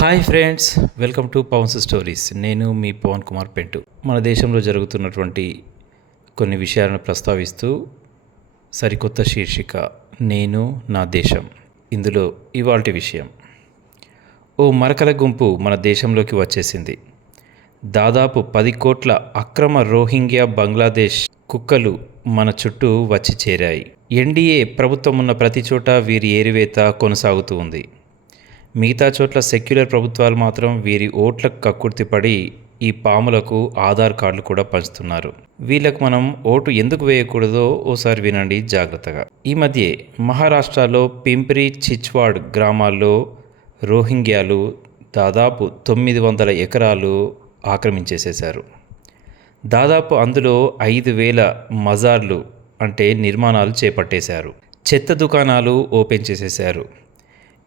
Hi friends, welcome to Pavan's stories. నేను మీ పవన్ కుమార్ పెంటు. మన దేశంలో జరుగుతున్నటువంటి కొన్ని విషయాలను ప్రస్తావిస్తూ సరికొత్త శీర్షిక నేను నా దేశం. ఇందులో ఇవాల్టి విషయం, ఓ మరకల గుంపు మన దేశంలోకి వచ్చేసింది. దాదాపు 10 కోట్ల అక్రమ రోహింగ్యా బంగ్లాదేశ్ కుక్కలు మన చుట్టూ వచ్చి చేరాయి. ఎన్డీఏ ప్రభుత్వం ఉన్న ప్రతి చోట వీరి ఏరివేత కొనసాగుతూ ఉంది. మిగతా చోట్ల సెక్యులర్ ప్రభుత్వాలు మాత్రం వీరి ఓట్లకు కక్కుర్తిపడి ఈ పాములకు ఆధార్ కార్డులు కూడా పంచుతున్నారు. వీళ్ళకు మనం ఓటు ఎందుకు వేయకూడదో ఓసారి వినండి జాగ్రత్తగా. ఈ మధ్య మహారాష్ట్రలో పింప్రి చిచ్వాడ్ గ్రామాల్లో రోహింగ్యాలు దాదాపు 900 ఎకరాలు ఆక్రమించేసేశారు. దాదాపు అందులో 5,000 మజార్లు అంటే నిర్మాణాలు చేపట్టేశారు. చెత్త దుకాణాలు ఓపెన్ చేసేశారు.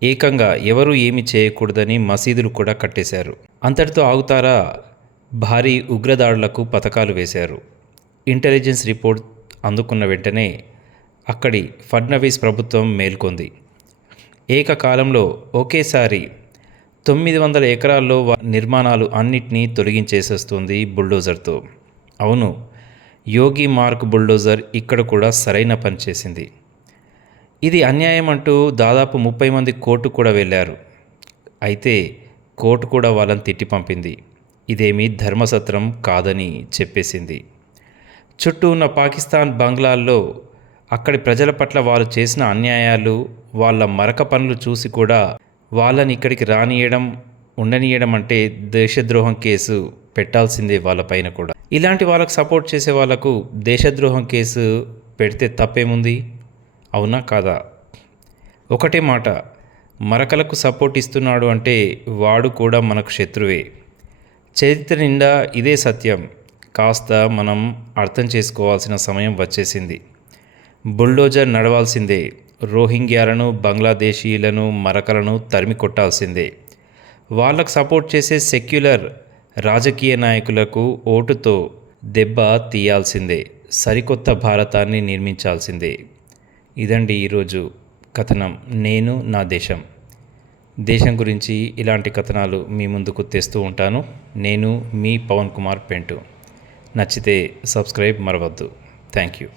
ఏకంగా ఎవరు ఏమి చేయకూడదని మసీదులు కూడా కట్టేశారు. అంతటితో ఆగుతారా? భారీ ఉగ్రదాడులకు పథకాలు వేశారు. ఇంటెలిజెన్స్ రిపోర్ట్ అందుకున్న వెంటనే అక్కడి ఫడ్నవీస్ ప్రభుత్వం మేల్కొంది. ఏకకాలంలో ఒకేసారి 900 ఎకరాల్లో నిర్మాణాలు అన్నిటినీ తొలగించేసేస్తుంది బుల్డోజర్తో. అవును, యోగి మార్గ్ బుల్డోజర్ ఇక్కడ కూడా సరైన పని చేసింది. ఇది అన్యాయం అంటూ దాదాపు 30 మంది కోర్టు కూడా వెళ్ళారు. అయితే కోర్టు కూడా వాళ్ళని తిట్టి పంపింది. ఇదేమీ ధర్మసత్రం కాదని చెప్పేసింది. చుట్టూ ఉన్న పాకిస్తాన్ బంగ్లాల్లో అక్కడి ప్రజల పట్ల వారు చేసిన అన్యాయాలు, వాళ్ళ మరక పనులు చూసి కూడా వాళ్ళని ఇక్కడికి రానియడం, ఉండనియడం అంటే దేశద్రోహం కేసు పెట్టాల్సిందే వాళ్ళపైన కూడా. ఇలాంటి వాళ్ళకు సపోర్ట్ చేసే వాళ్ళకు దేశద్రోహం కేసు పెడితే తప్పేముంది? అవునా కాదా? ఒకటే మాట, మరకలకు సపోర్ట్ ఇస్తున్నాడు అంటే వాడు కూడా మనకు శత్రువే. చరిత్ర నిండా ఇదే సత్యం కాస్త మనం అర్థం చేసుకోవాల్సిన సమయం వచ్చేసింది. బుల్డోజర్ నడవాల్సిందే. రోహింగ్యాలను, బంగ్లాదేశీయులను, మరకలను తరిమి కొట్టాల్సిందే. వాళ్ళకు సపోర్ట్ చేసే సెక్యులర్ రాజకీయ నాయకులకు ఓటుతో దెబ్బ తీయాల్సిందే. సరికొత్త భారతాన్ని నిర్మించాల్సిందే. ఇదండి ఈరోజు కథనం, నేను నా దేశం. దేశం గురించి ఇలాంటి కథనాలు మీ ముందుకు తెస్తూ ఉంటాను. నేను మీ పవన్ కుమార్ పెంటు. నచ్చితే సబ్స్క్రైబ్ మరవద్దు. Thank you.